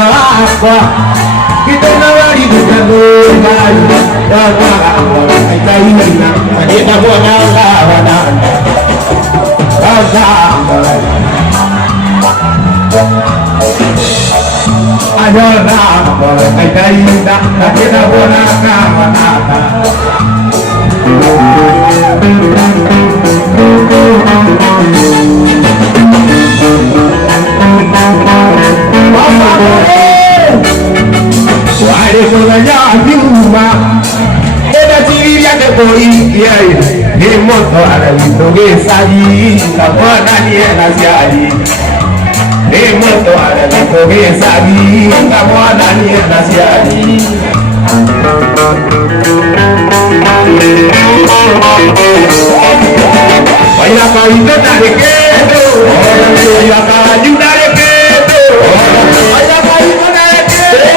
agua. Kita nawari dengan kita punya lawanan. Ada nama kita indah, kita punya lawanan. Why Yuma, eda chiri yake pointi ai, ni moto analitogeza hii, kapona ni anasiali. Ni moto analitogeza hii, kapona ni anasiali. Vaya kaito tarekedo, vaya kaito tarekedo, vaya kaito tarekedo.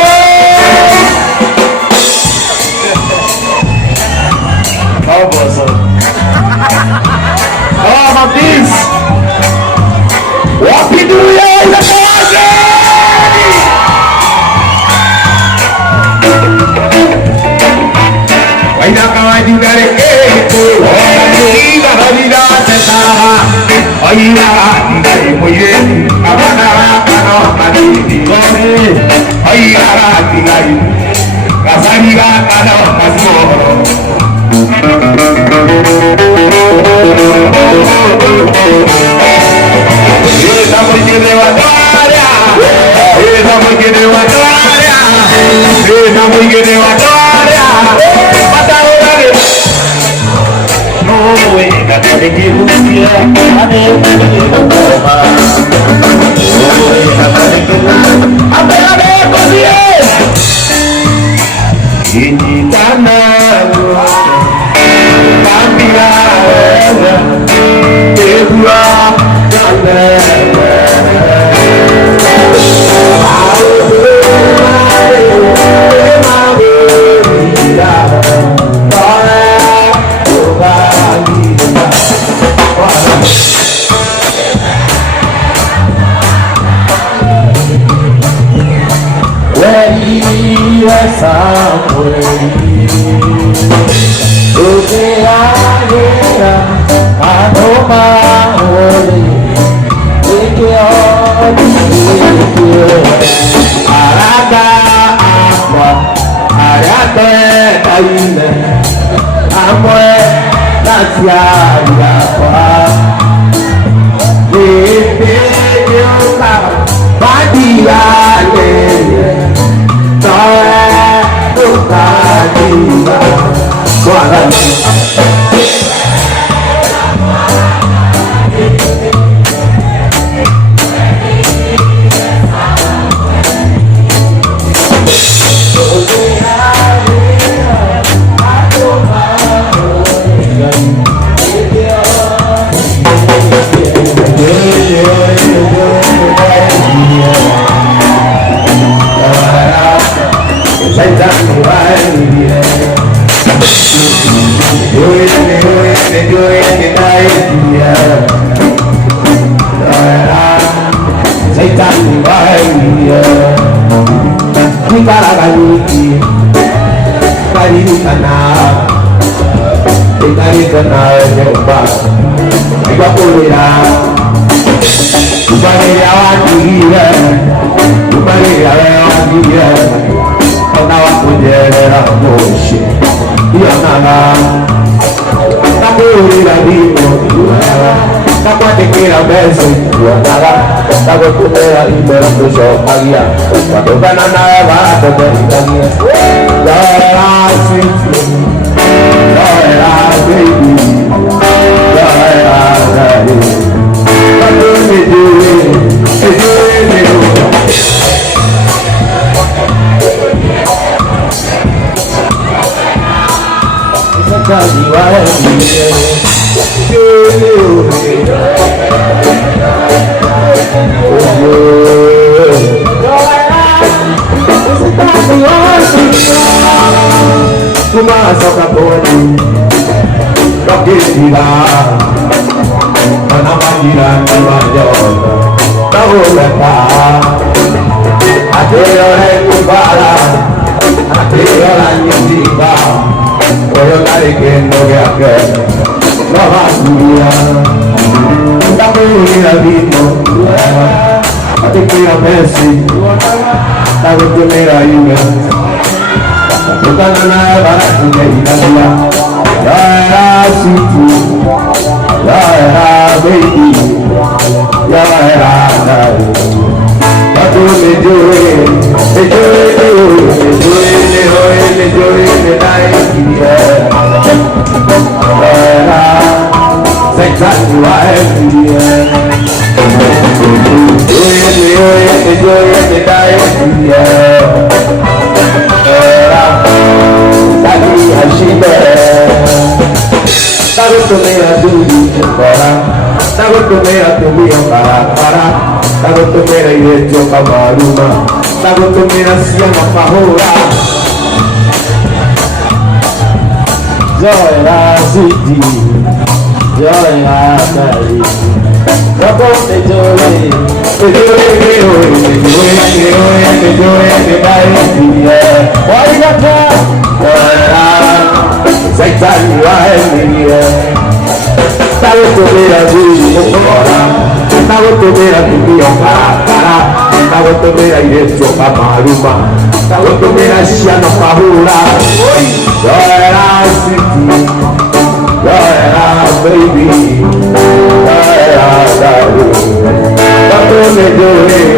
Oh, Matis! Wapi dulu ya lagi? Waina kawan juga reketo, waina halida setara, waina tinggal muye, kamana kano kadini gore, waina tinggal kasariga kano kasmoro. Estamos de batalha, estamos de batalha, estamos de batalha. Batalha. No, esta tarde que lucia, a ver, Adeo recupara, adeo la nyumba, voglio dare che non è a che, no va via, da cui la vino, a te qui a Messi, da cui mi era io, tutta la nave che Italia, la era city, la era baby, la era dai. But me do it, exactly why Tagotomera irejo kamaruma, tagotomera siana pahora. Joy la city, joy la kari. Rabo me joy, me joy, me joy, me joy, me joy, me joy, me joy. Why not? Joy la, exactly why me. Tagotomera irejo kamaruma. Tagotomera tumio para, tagotomera irejo kamaruma, tagotomera siana pahura. Joera city, joera baby, joera daru. Tatome joe,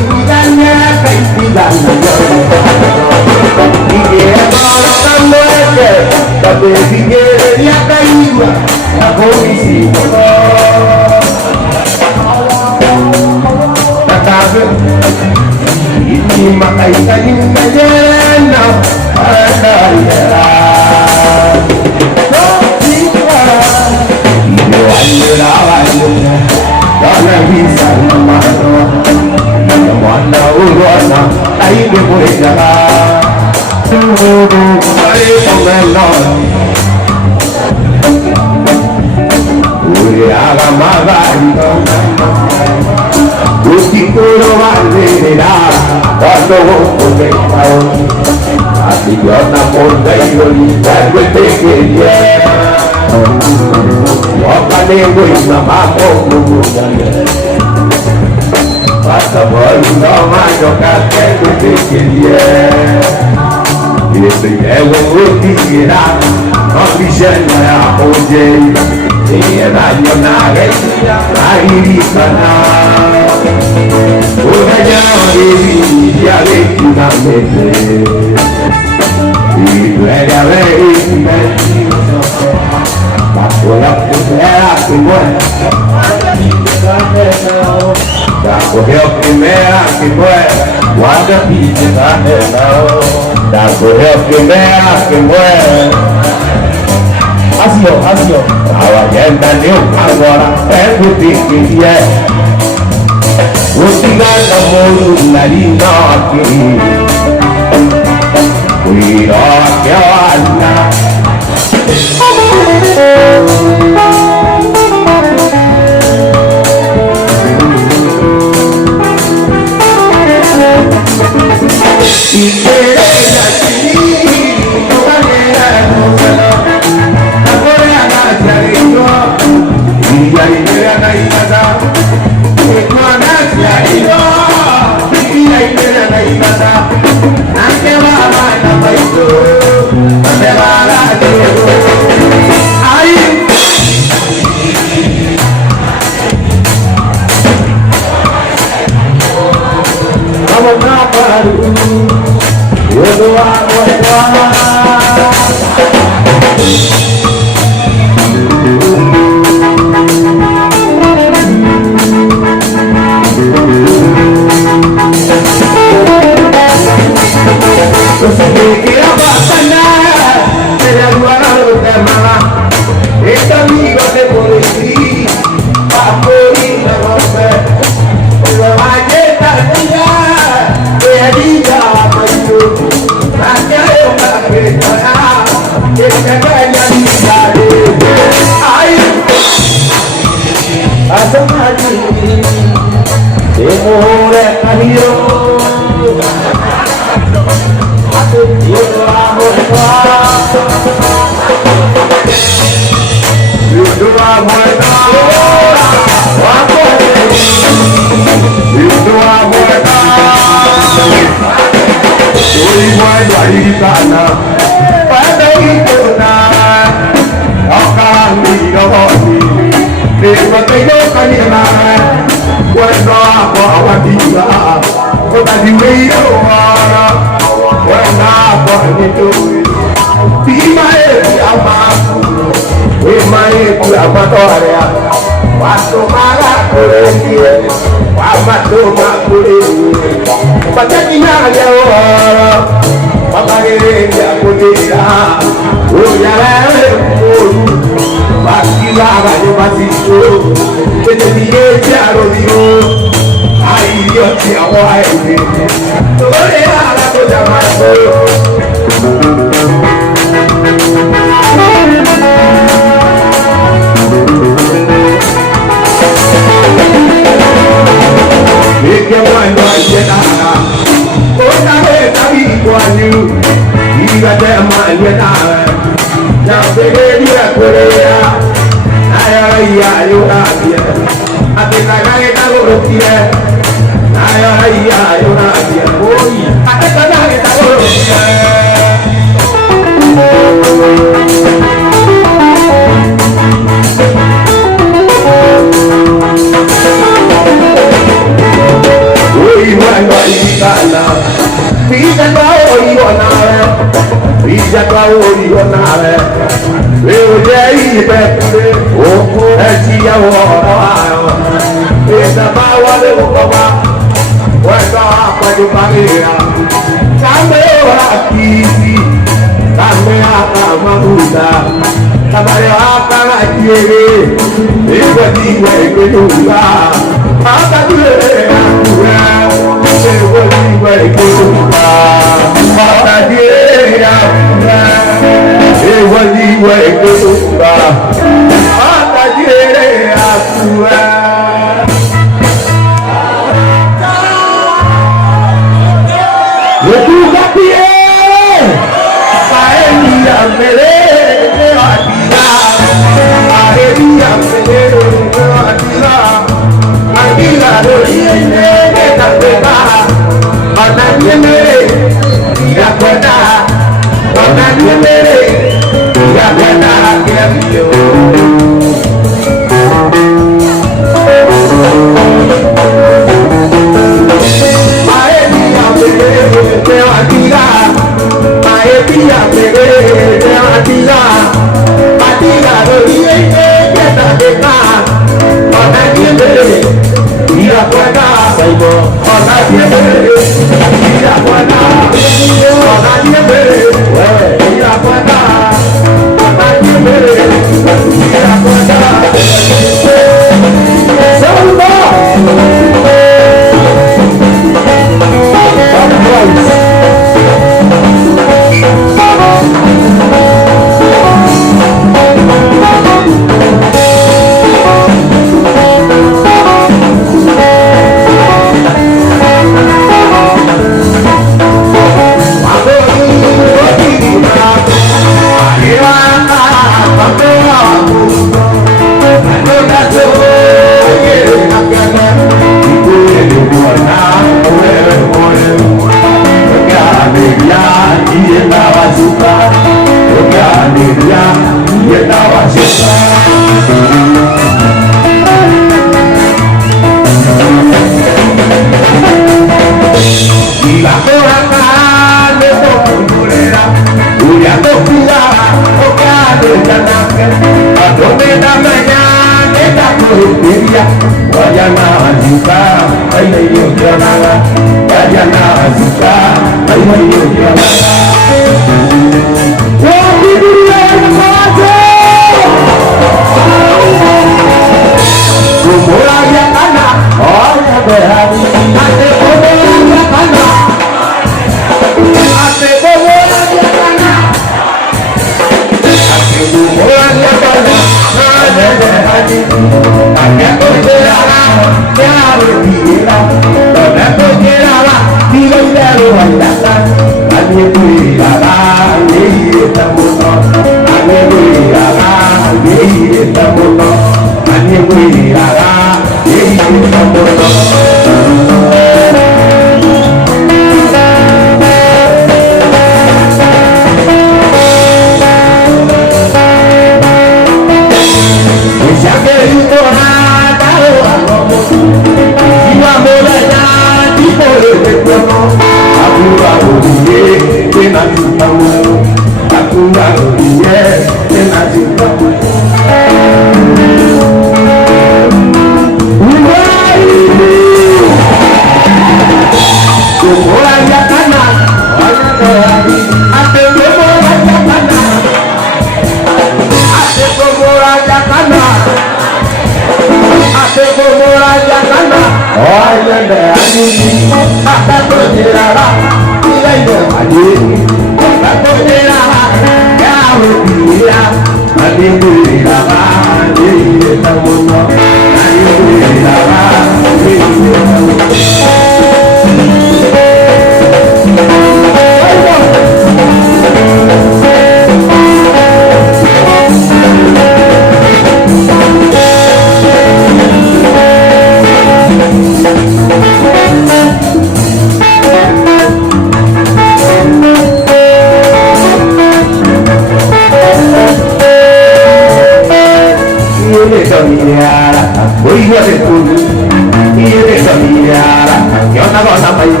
soñara, yo no hago nada para ir.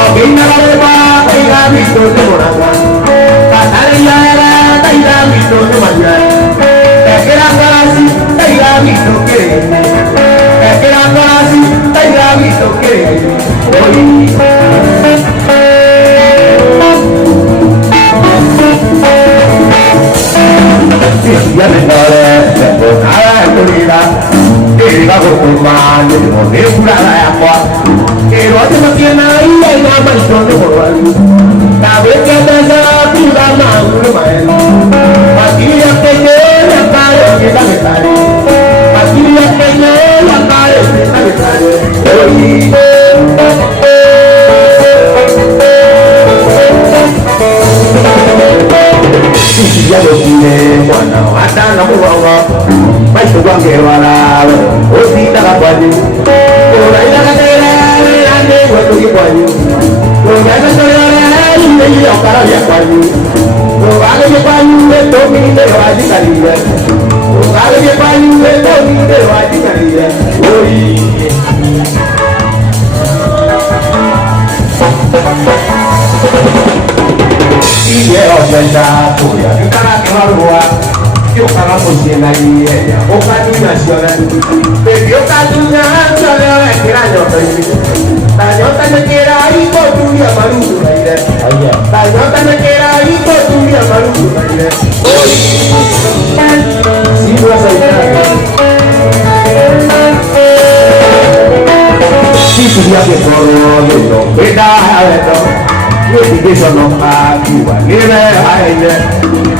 Ok, me la beba, y la visto de morada. Pasaría era, y la visto de mañana. Es que la así, y la visto que. Es que la así, y la visto que. Ya me muere, por nada en tu vida. Y va por tu mano, y por mi jurada de agua. Y no te mantiene ahí, y no me esconde por ahí. La vez que te da tu la mano, Matías que yo la pare, que la me pare. Matías que yo la pare, que la me pare. Ya lo tiene, bueno, hasta no puedo, vais a cualquier balado, o si te la cual, por ahí la catera, la de hueco y cual, por ahí la catera, y yo para ya cual, por ahí la cual, de todo mi de va a llegar, por ahí la cual, de todo mi de va a llegar, uy. Y yo pensaba, pues ya que cada que va yo para por si en la guía, o para nacional, pero yo casuña, yo le voy a tirar yo soy. Tañota me quiera y por tu día marujo, Tañota me quiera y por tu día marujo, si no es si tuviera que correr, no, verdad, que eso no va igual, ni me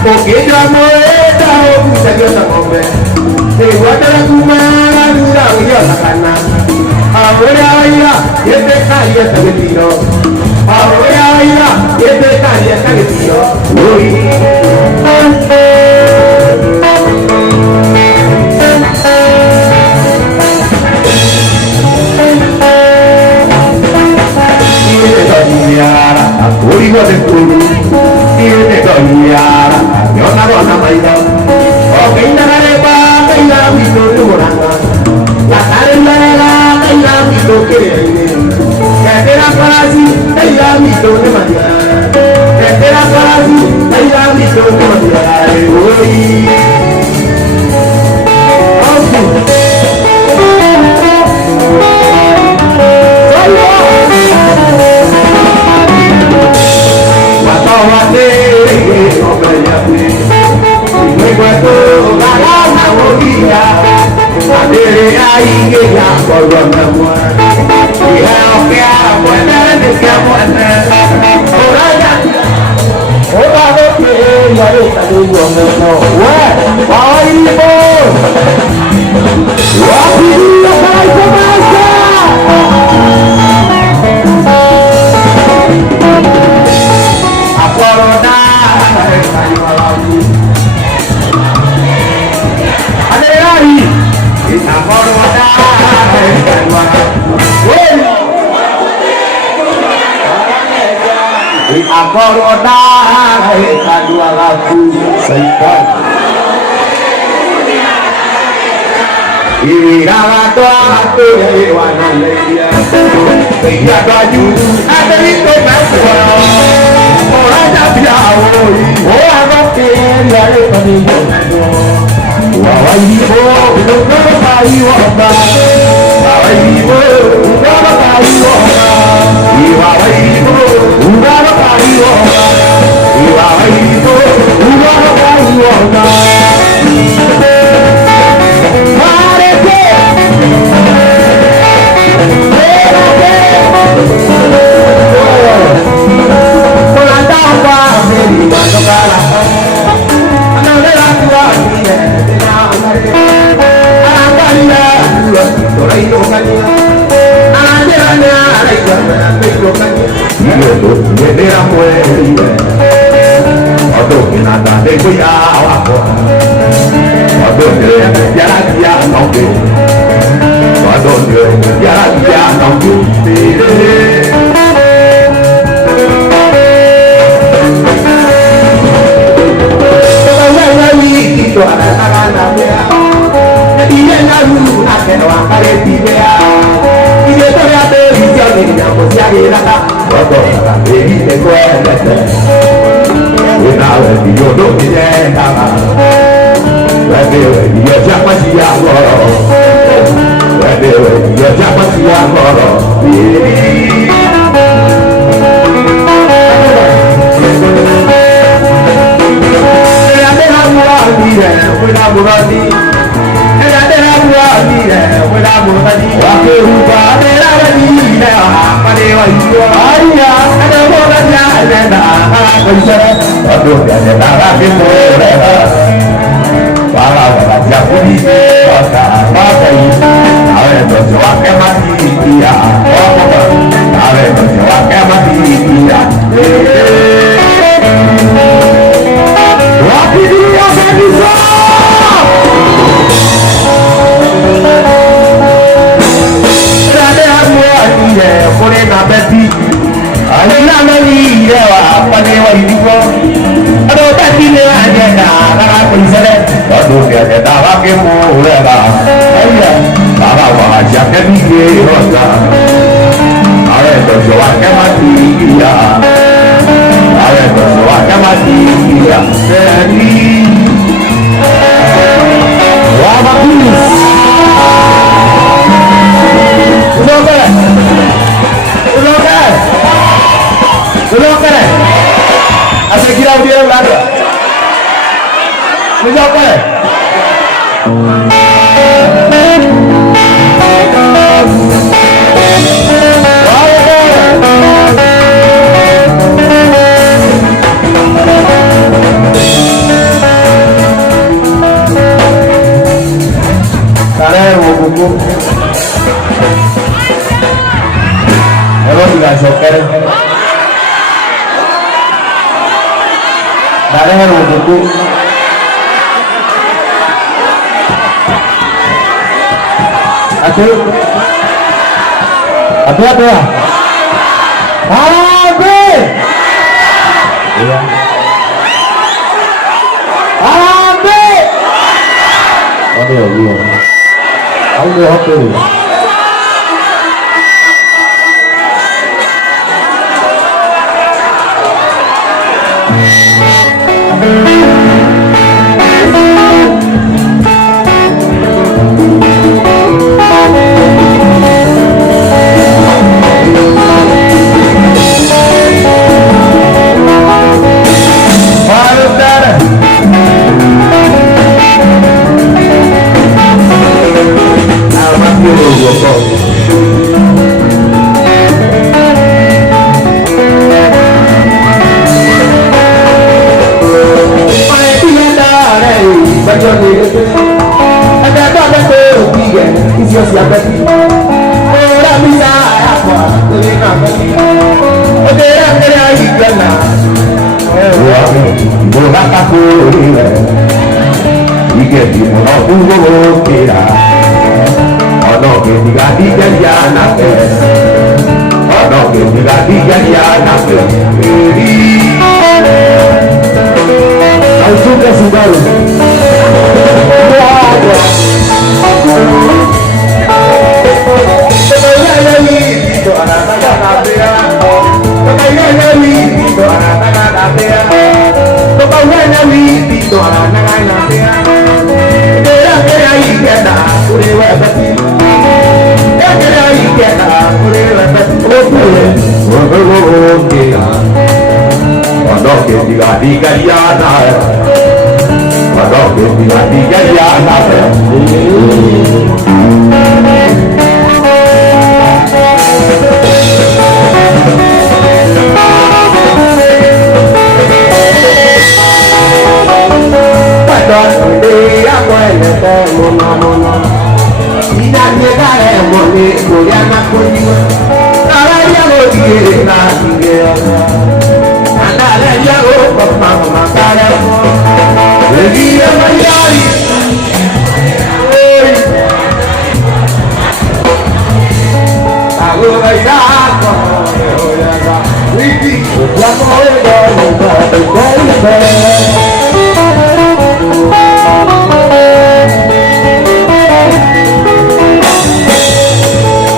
porque yo amo esta o mucha que otra hombre. Te guarda la cumana, dura y yo la cana. Ahora baila, y este calle está que tiro. Ahora baila, y este calle está que tiro. Uy. Urigo de Turu, y de Toliara, yo no hago nada más. Ok, la arepa, y la visto de morada. La carela, y la visto que te la fácil, y la visto de mañana. Que te la fácil, y la visto de mañana. Y miraba toda tu llevana leía, veía tu ayuda, a visto más por allá piao, o a lo que le haré para mi yo. Guay vivo, no lo caigo más. Guay vivo, no lo caigo más. Y guay vivo, no lo caigo más. Y guay vivo, no lo caigo más.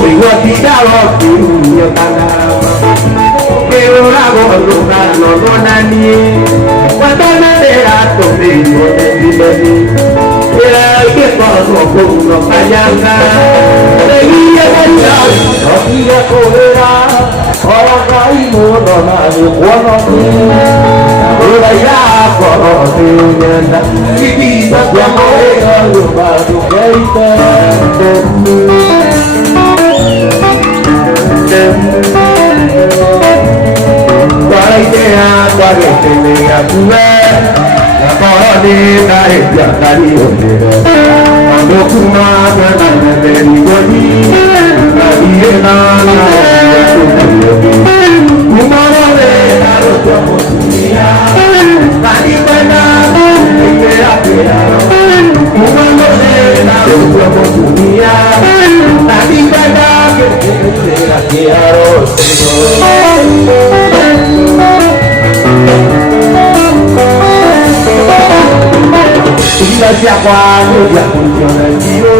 Igual tirado que yo cantaba. Pero la gorra no nadie. Cuando me verás conmigo te pide. Y que todo con los payanga. Seguía bailando, no iba a correr. Ahora y no nadie cuando ahora ya conoce mi vida tu amor yo para tu para idea para que me ayude la coronita es ya cariño cuando tu madre me dijo allí nadie Cuando ya funciona el tiro,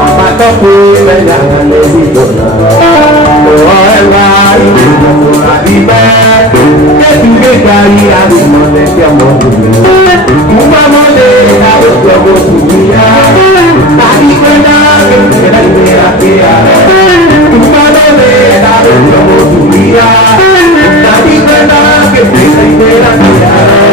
aparte puede ganar el tiro. No el baile, no la vida, que tú me caías y no te amo tu vida. Tu mamá le da tu amor tu vida, la vida que la idea que hará. Tu mamá le da tu amor tu vida, la vida que la idea que hará.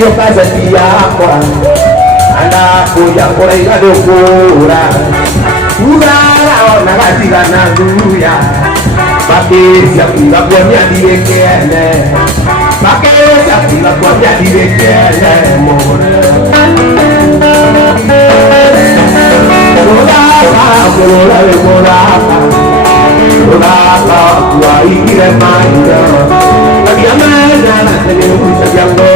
Dio casa di acqua, anapoia por aí do cura, una gatita naguia, ma che si applica per mia dire che è, ma che si applica per mia dire che è amore. Volava, guai che mangia, la mia mena la tenuta di allora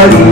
Nobody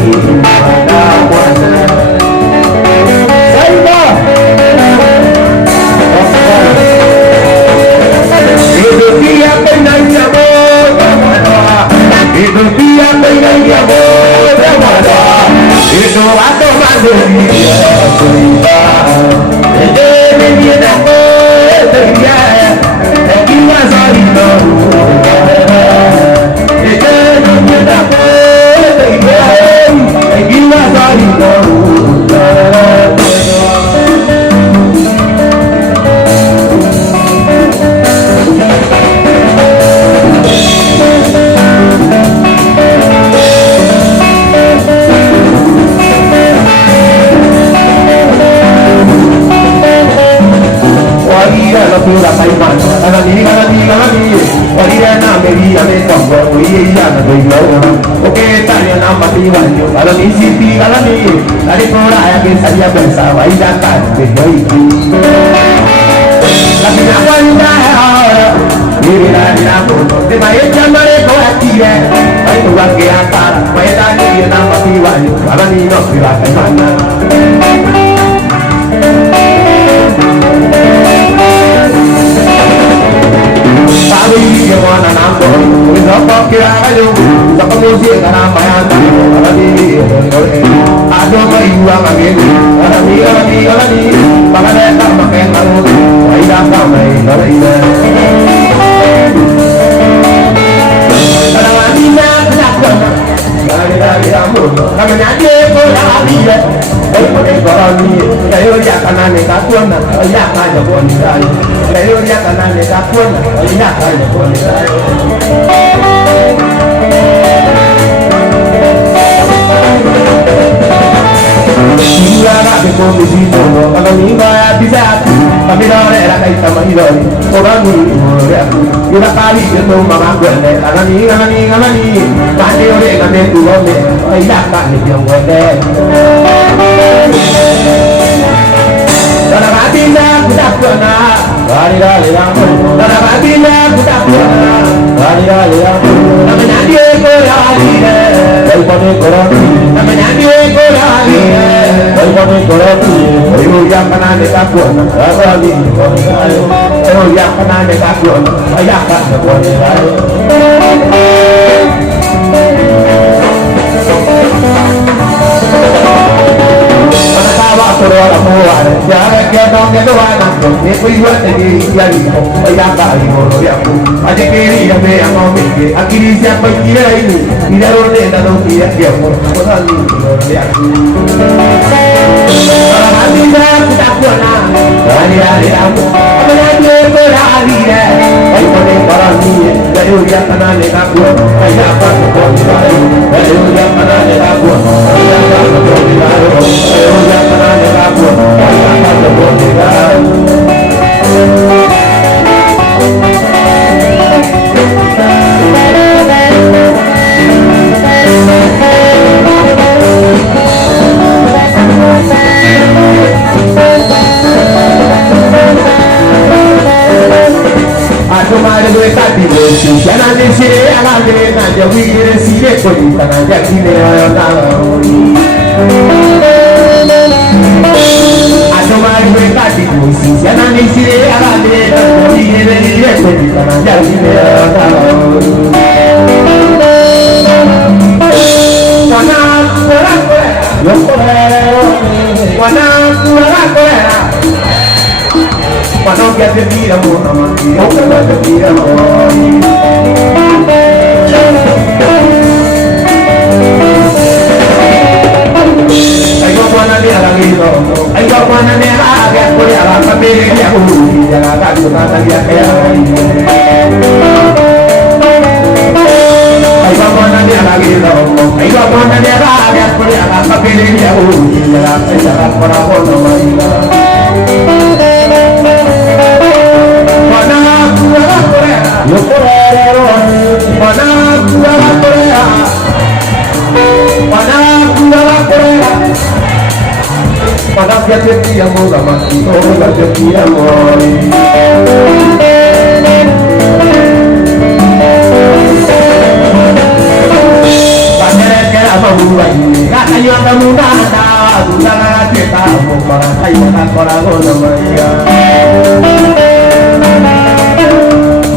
Ay, ayuda mudada, dudana teta, para ayuda corazón María.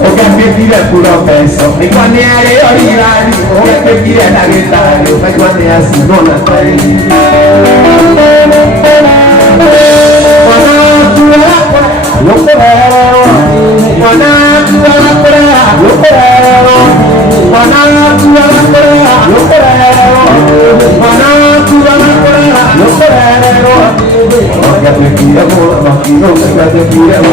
O que me tira puro peso, y cuando hay original, o que me tira la guitarra, o que cuando hay así no la trae. Yo creo, cuando tú la prueba, yo creo, cuando tú la prueba, yo creo, cuando tú la prueba, yo creo. Ya te quiero, no quiero que te quiero.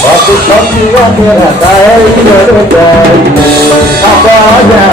Aku sambil berkata apa aja, aku apa aja,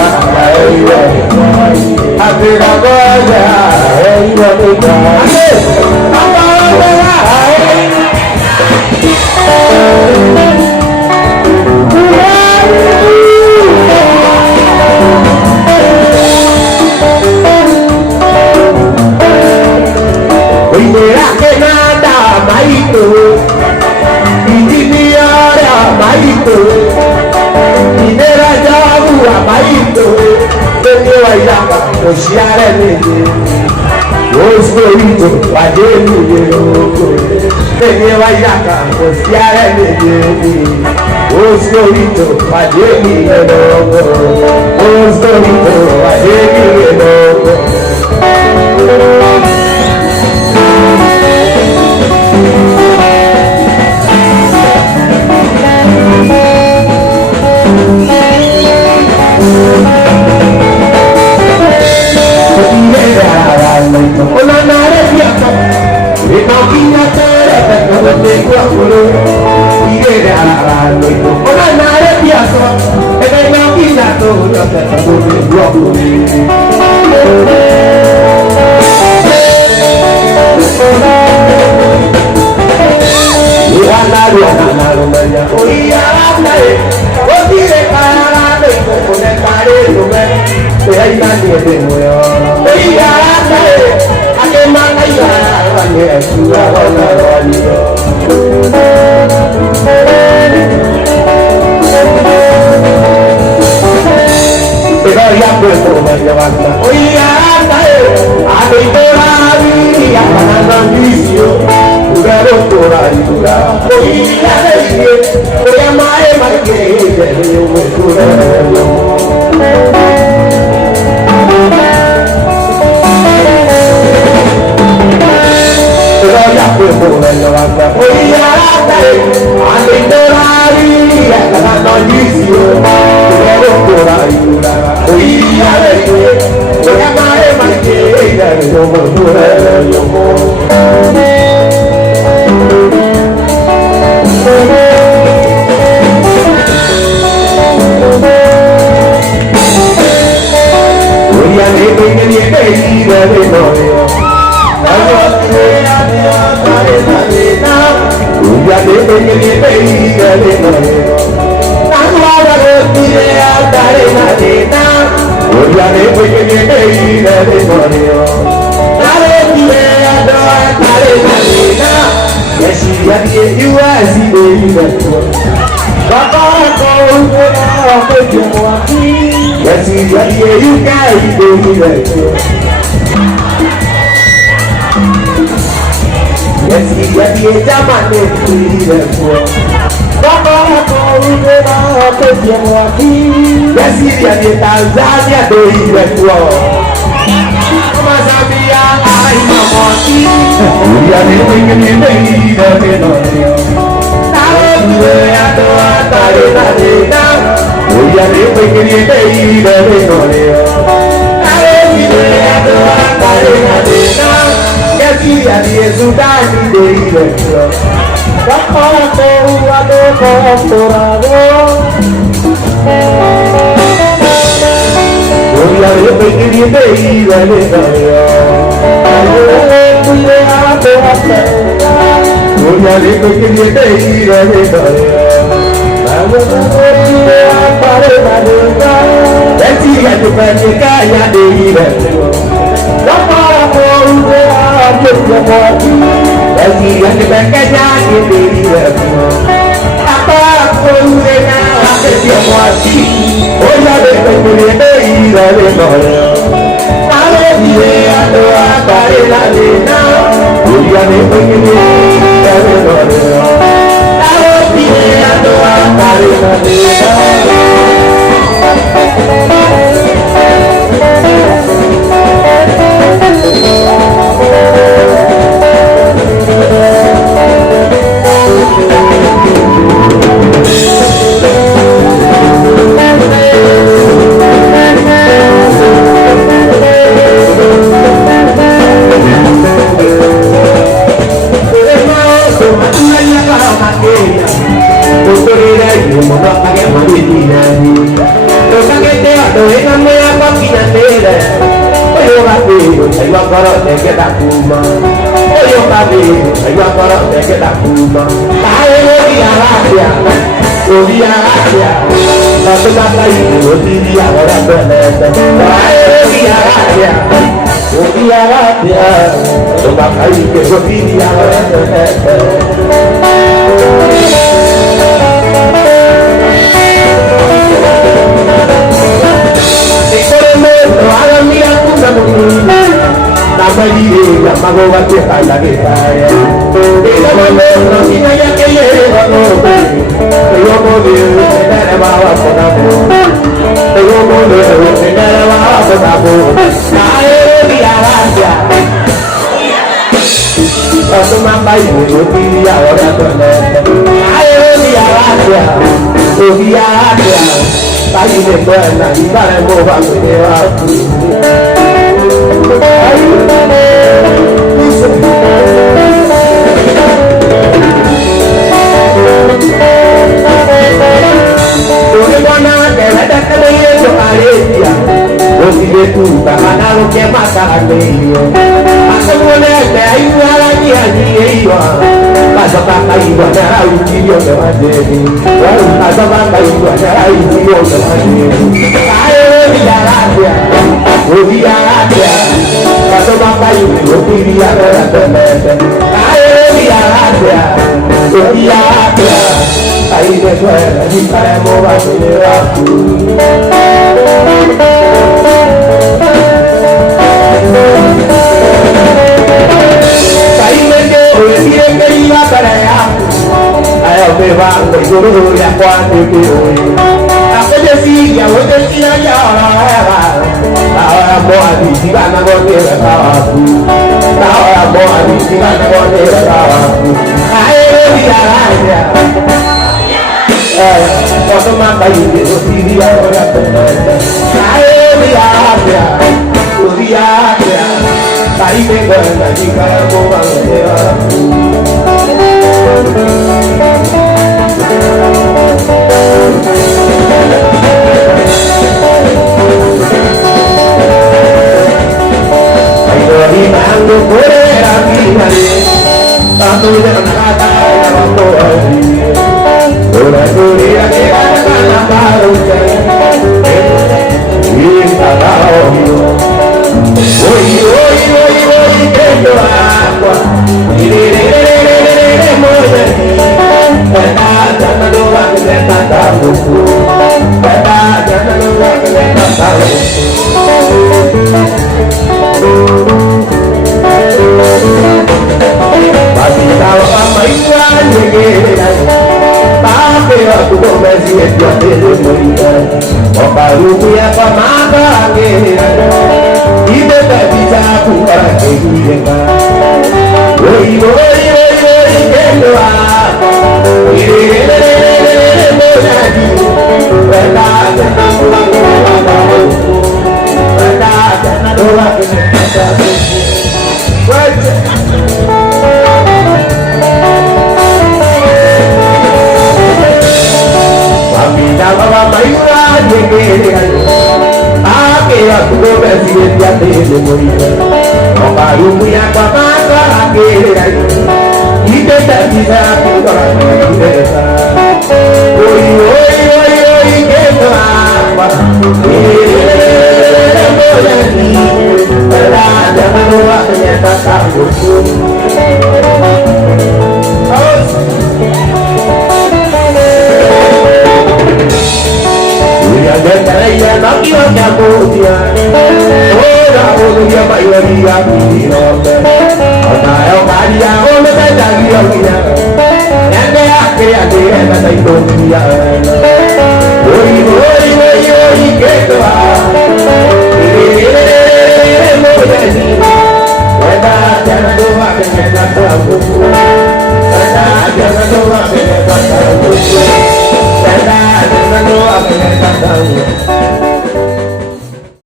Jangan